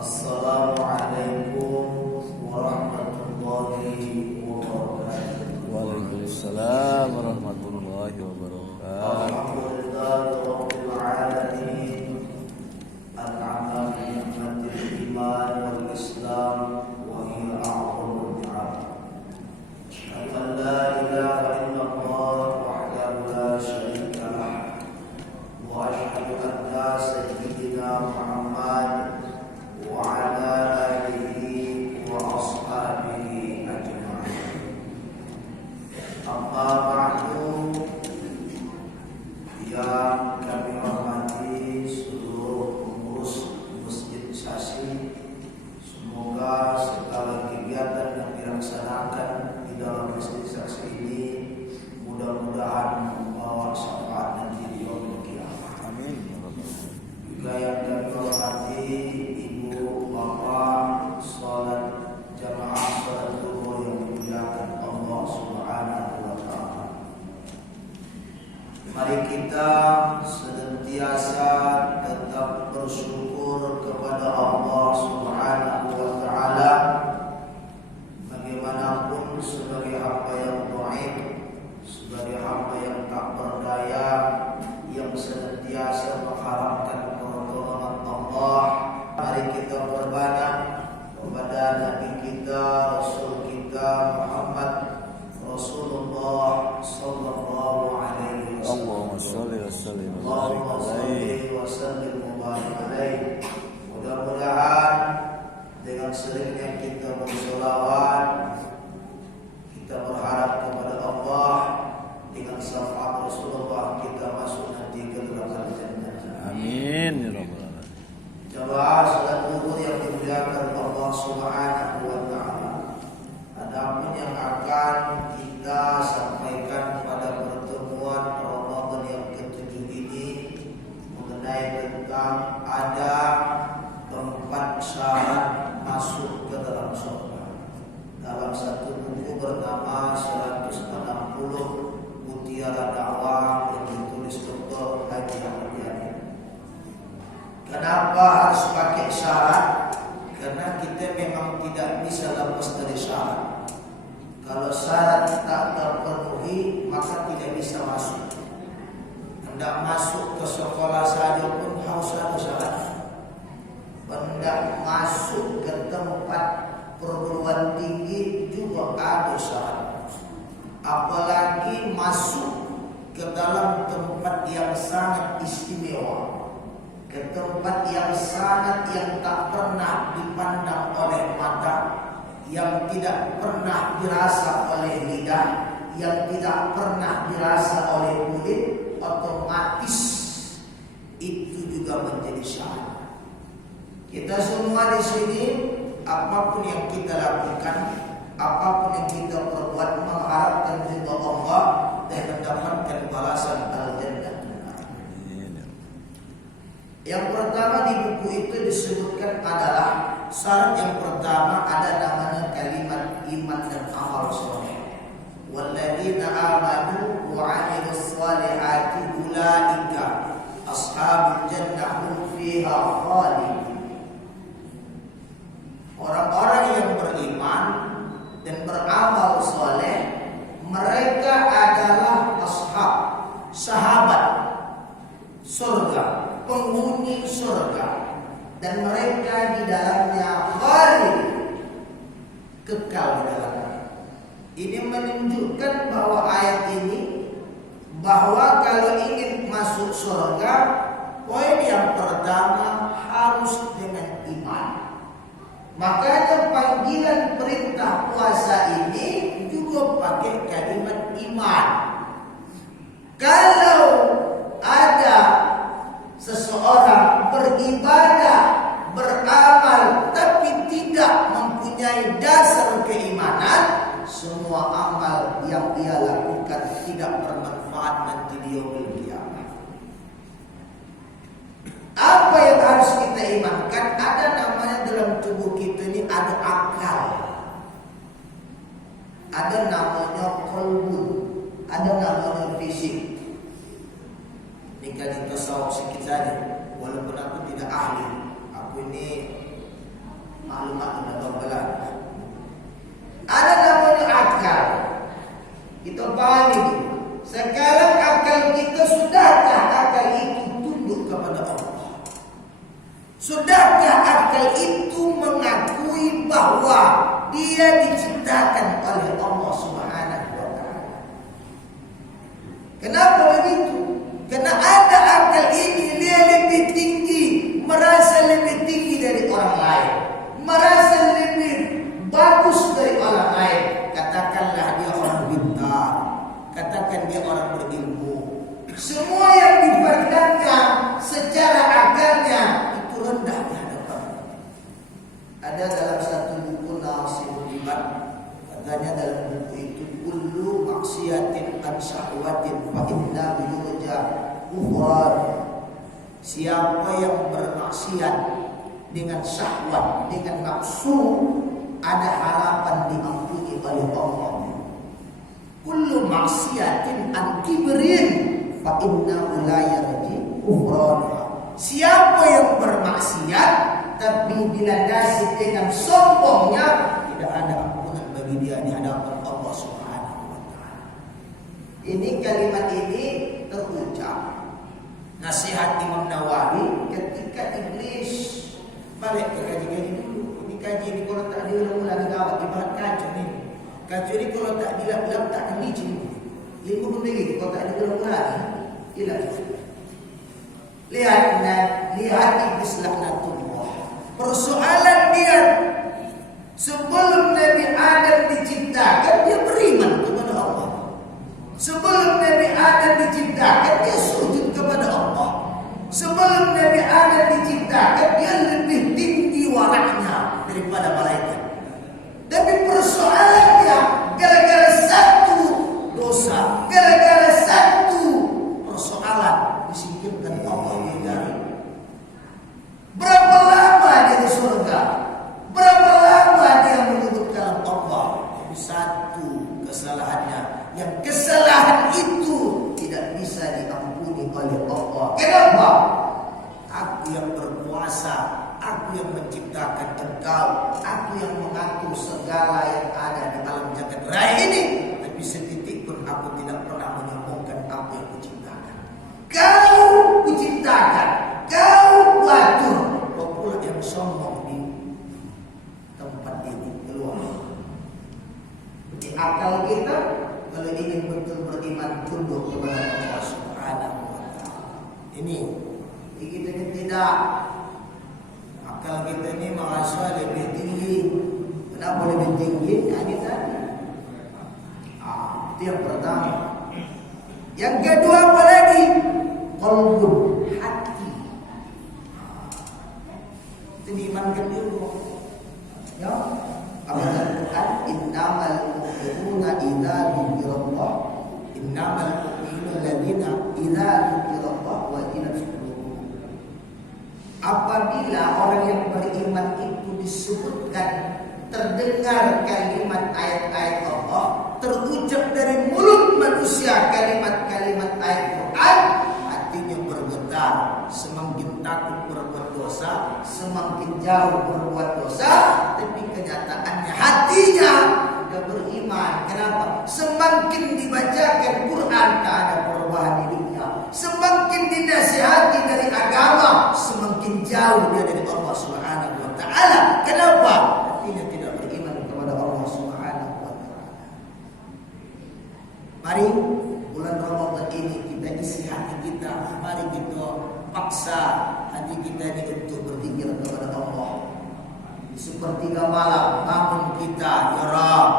Assalamualaikum warahmatullahi wabarakatuh. Waalaikumsalam warahmatullahi wabarakatuh. Alhamdulillahirabbil alamin. An'ama bi ni'matil iman wal islam wa hiya a'zamul ni'am. Asyhadu an la ilaha illallah wahdahu la syarika lah wa asyhadu anna sayyidina Muhammad wa ala alihi wa ashabihi ajma'in. Amma ba'du, yang kami hormati seluruh pengurus Masjid Sasi, semoga segala kegiatan yang dilaksanakan di dalam Masjid Sasi ini mudah-mudahan membawa syafaat nanti di yaumil qiyamah. Amin. Juga yang kami hormati ibu bapak salat jamaah salat zuhur yang dimuliakan Allah Subhanahu wa taala. Mari kita senantiasa tetap bersyukur kepada Allah Subhanahu wa taala bagaimanapun sebagai hamba yang dhaif, sebagai hamba yang tak berdaya, yang senantiasa mengharapkan pertolongan Allah. Mari kita berbanyak kepada Nabi kita, Rasul kita Muhammad Rasulullah sallallahu alaihi wasallam. Allahumma sholli wa sallim wa barik Allahumma alaihi. sholli wa sallim wa barik alaihi. Mudah-mudahan dengan seringnya kita bersolawat, kita berharap kepada Allah, dengan syafaat Rasulullah kita masuk nanti ke neraka jannah. Amin ya rabbal alamin. Jamaah salat zuhur yang dimuliakan Allah Subhanahu wa taala. Adapun yang akan kita sampaikan pada pertemuan Ramadan yang ke-7 ini mengenai tentang ada 4 syarat masuk ke dalam surga. Dalam satu buku bernama 160 Mutiara Dakwah yang ditulis Dr. Haji Ahmad Yani. Kenapa harus pakai syarat? Karena kita memang tidak bisa lepas dari syarat. Kalau syarat tak terpenuhi, maka tidak bisa masuk. Hendak masuk ke sekolah saja pun harus ada syarat. Hendak masuk ke tempat perguruan tinggi juga ada syarat. Apalagi masuk ke dalam tempat yang sangat istimewa, ke tempat yang sangat yang tak pernah dipandang oleh mata, yang tidak pernah dirasa oleh lidah, yang tidak pernah dirasa oleh kulit, otomatis itu juga menjadi syarat. Kita semua di sini, apapun yang kita lakukan, apapun yang kita perbuat, mengharapkan ridha Allah dan mendapatkan balasan al-jannah. Yang pertama di buku itu disebutkan adalah syarat yang pertama ada namanya kalimat iman dan amal soleh. Walladzina amanu wa 'amilus shalihati ulaika ashabul jannah hum fiha khalidun. Orang-orang yang beriman dan beramal soleh, mereka adalah ashab, sahabat surga, penghuni surga, dan mereka di dalamnya khalid, kekal di dalamnya. Ini menunjukkan bahwa ayat ini, bahwa kalau ingin masuk surga, poin yang pertama harus dengan iman. Makanya panggilan perintah puasa ini juga pakai kalimat iman. Kalau ada seseorang beribadah, beramal, tapi tidak mempunyai dasar keimanan, semua amal yang ia lakukan tidak bermanfaat nanti di yaumil qiyamah. Apa yang harus kita imankan? Ada namanya dalam tubuh kita ini ada akal, ada namanya qalbun, ada namanya fisik. Ini kan tasawuf sedikit saja, walaupun aku tidak ahli. Aku ini maklumat dalam belakang. Ada namanya akal. Kita pahami ini. Sekarang akal kita sudahkah akal itu tunduk kepada Allah? Sudahkah akal itu mengakui bahwa dia diciptakan oleh Allah Subhanahu wa taala? Kenapa begitu? Karena ada akal ini dia lebih tinggi, merasa lebih tinggi dari orang lain, merasa lebih bagus dari orang lain. Katakanlah dia orang pintar, katakan dia orang berilmu. Semua yang dipandangkan secara akalnya itu rendah di hadapan. Ada dalam satu buku Nasibul Iman, katanya dalam buku itu kullu maksiatin an syahwatin fa inna yurja kufran. Siapa yang bermaksiat dengan syahwat, dengan nafsu, ada harapan diampuni oleh Allah. Kullu maksiatin an kibrin fa inna la yarji kufran. Siapa yang bermaksiat tapi dilandasi dengan sombongnya, tidak ada ampunan bagi dia di hadapan Allah Subhanahu wa taala. Ini kalimat ini terucap nasihat Imam Nawawi ketika Iblis balik ke kaji-kaji dulu. Ini kaji ini kalau tak diulang-ulang gawat, ibarat kaca ni. Kaca ni kalau tak dilap-lap tak akan licin. Ilmu pun begitu, kalau tak diulang-ulang hilang. Lihat Iblis laknatullah. Persoalan dia sebelum Nabi Adam diciptakan dia beriman kepada Allah. Sebelum Nabi Adam diciptakan dia sujud kepada Allah. Sebelum Nabi Adam diciptakan dia lebih tinggi waraknya daripada malaikat. Tapi persoalannya gara-gara satu dosa, gara-gara satu persoalan disingkirkan Allah dari. Berapa lama dia di surga? Berapa lama dia menutup dalam Allah? Tapi satu kesalahannya, yang kesalahan itu tidak bisa diampuni oleh Allah. Kenapa? Aku yang berkuasa, aku yang menciptakan engkau, aku yang mengatur segala yang ada di alam jagat raya ini. Tapi setitik pun aku tidak pernah menyombongkan apa yang kuciptakan. Kau kuciptakan, kau atur. Kau pula yang sombong di tempat ini keluar. Jadi akal kita kalau ingin betul beriman tunduk kepada Allah Subhanahu wa taala. Ini kita tidak. Akal kita ini merasa lebih tinggi. Kenapa lebih tinggi? Ini tadi. Itu yang pertama. Yang kedua apa lagi? Qalbun, hati. Itu diimankan dulu. Ya. Kata Quran, innamal mu'minuna idza dzukirallah, innamal mu'minuna alladziina idza dzukirallah wajilat qulubuhum. Apabila orang yang beriman itu disebutkan, terdengar kalimat ayat-ayat Allah, terucap dari mulut manusia kalimat-kalimat ayat Quran, hatinya bergetar. Semakin takut berbuat dosa, semakin jauh berbuat dosa. Tapi kenyataannya hatinya sudah beriman. Kenapa? Semakin dibacakan Quran tak ada perubahan hidupnya. Semakin dinasihati dari agama, semakin jauh dia dari Allah Subhanahu wa taala. Kenapa? Hatinya tidak beriman kepada Allah Subhanahu wa taala. Mari bulan Ramadan ini kita isi hati kita. Mari kita paksa hati kita ini untuk berzikir kepada Allah. Sepertiga malam bangun kita, ya Rabb.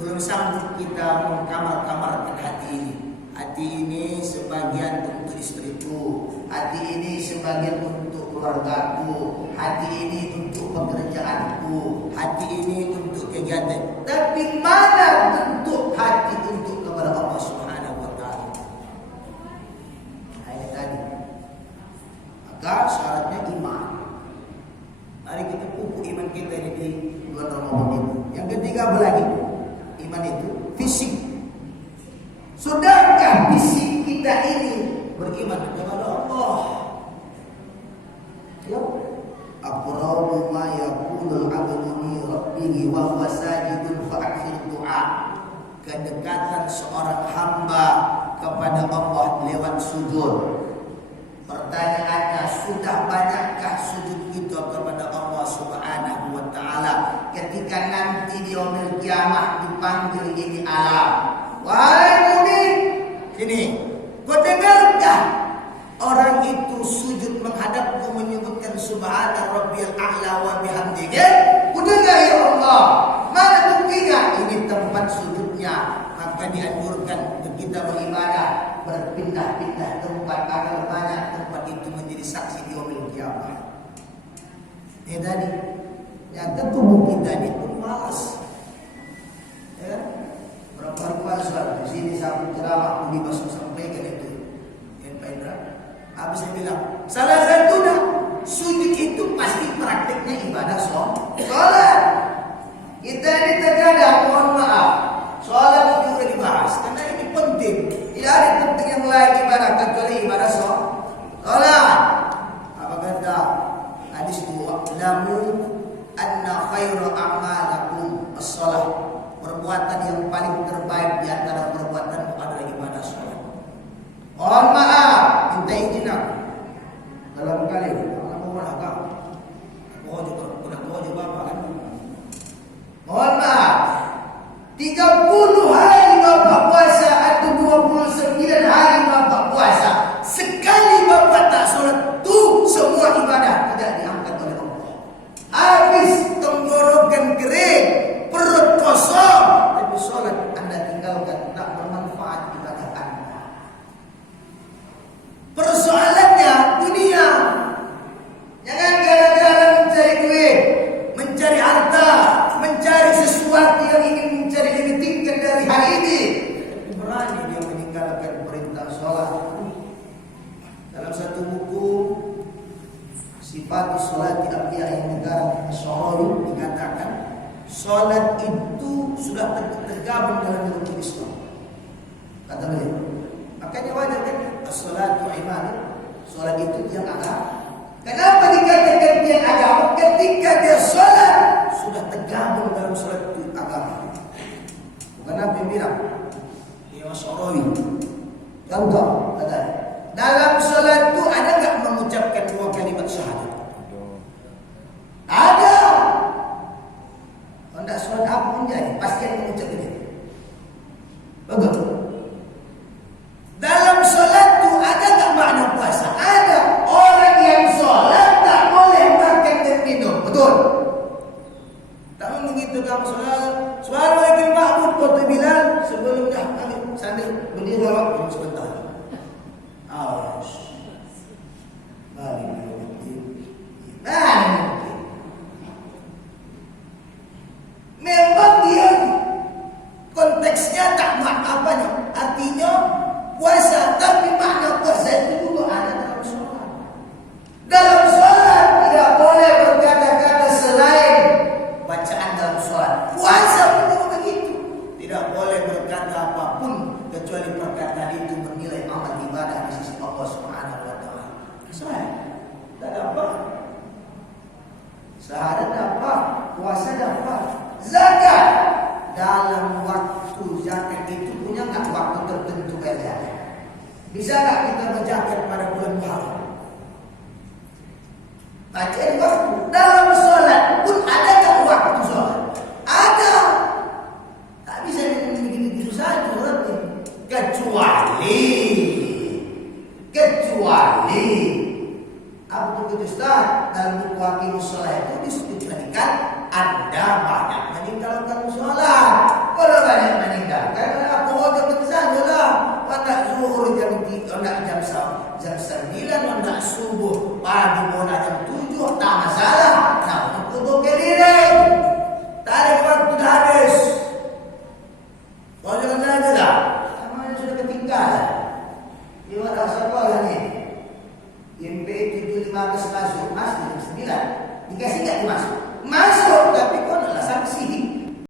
Belum sanggup kita mengkamar-kamarkan hati ini. Hati ini sebagian untuk istriku, hati ini sebagian untuk keluargaku, hati ini untuk pekerjaanku, hati ini untuk kegiatan. Tapi mana bentuk hati untuk kepada Allah Subhanahu wa taala? Ini tadi. Maka syaratnya iman. Mari kita pupuk iman kita ini di bulan Ramadan ini. Yang ketiga apa lagi? Iman itu fisik. Sudahkah fisik kita ini beriman kepada Allah? Ya. aqrabu ma yakunul 'abdu li rabbih wa huwa sajidun fa akhir du'a. Kedekatan seorang hamba kepada Allah lewat sujud. Pertanyaannya, sudah banyakkah sujud kita kepada Allah Subhanahu wa taala ketika nanti di yaumil kiamah dipanggil ini alam? Wahai mukmin, sini. Kau dengarkah orang itu sujud menghadapku menyebutkan subhana rabbiyal a'la wa bihamdihi? Ku dengar ya Allah. Mana buktinya? Ini tempat sujudnya. Maka dianjurkan untuk kita beribadah berpindah-pindah tempat agar banyak tempat itu menjadi saksi di yaumil kiamah. Ini tadi nyata tubuh kita ini pun malas. Ya, berapa hari puasa di sini saya ceramah aku dibasuh sampaikan itu. Yang Pak Indra, habis saya bilang salah satunya sujud itu pasti prakteknya ibadah sholat. Kita ini terkadang mohon maaf sholat juga dibahas karena ini penting. Tidak ada penting yang lain ibadah kecuali ibadah sholat. Apa kata hadis itu? Lamu anna khairu a'malakum as-shalah. Perbuatan yang paling terbaik di antara perbuatan adalah ibadah sholat. Mohon maaf, minta izin aku. Dalam kali aku mana kau? Aku juga apa kan? Mohon maaf. 30 hari Bapak puasa atau 29 hari Bapak puasa, sekali Bapak tak sholat, tuh semua ibadah tidak diangkat oleh Allah. Habis tenggorokan kering, perut kosong, tapi sholat Anda tinggalkan, tak bermanfaat ibadah Anda. Persoalannya dunia. Jangan gara-gara mencari duit, mencari harta, mencari sesuatu yang ingin mencari ditingkat dari hari ini, tapi berani dia meninggalkan perintah sholat. Dalam satu buku Sifat Sholat Abiyah yang dikarang Syahrawi dikatakan sholat itu sudah tergabung dalam rukun Islam. Kata beliau. Makanya wajar kan as-sholatu ibadah. Sholat itu tiang agama. Kenapa dikatakan tiang agama? Ketika dia sholat sudah tergabung dalam sholat itu agama. Bukan apa yang bilang Imam Syahrawi. Contoh katanya, dalam sholat itu ada enggak mengucapkan 2 kalimat syahadat? Ada. Kalau tidak sholat apa pun jadi, pasti ada mengucapkan itu. Betul. Dalam sholat itu ada enggak makna puasa? Ada. Orang yang sholat tak boleh makan dan minum. Betul. Tak begitu kamu sholat, suara lagi makmum kau bilang sebelum dah kami sambil berdiri waktu sebentar. Awas. Memang dia konteksnya tak makna apanya. Artinya puasa, tapi makna puasa itu juga ada dalam sholat. Dalam sholat tidak boleh berkata-kata selain bacaan dalam sholat. Puasa pun juga begitu. Tidak boleh berkata apapun kecuali perkataan itu bernilai amal ibadah di sisi Allah Subhanahu wa taala. Sahih. Tak dapat. Syahadat dapat, puasa dapat. Zakat dalam waktu zakat itu punya enggak waktu tertentu saja? Bisa enggak kita berzakat pada bulan Muharram? Baca di waktu. Dalam sholat pun ada enggak waktu sholat? Ada. Tak bisa begitu saja sholatnya. Kecuali apa itu Ustaz? Dalam buku Hakimus Sholat itu disebutkan Anda banyak meninggalkan sholat. Kalau banyak meninggalkan, aku akan bersalah. Pada zuhur jam 3, nak jam 9, nak subuh pagi mau nak jam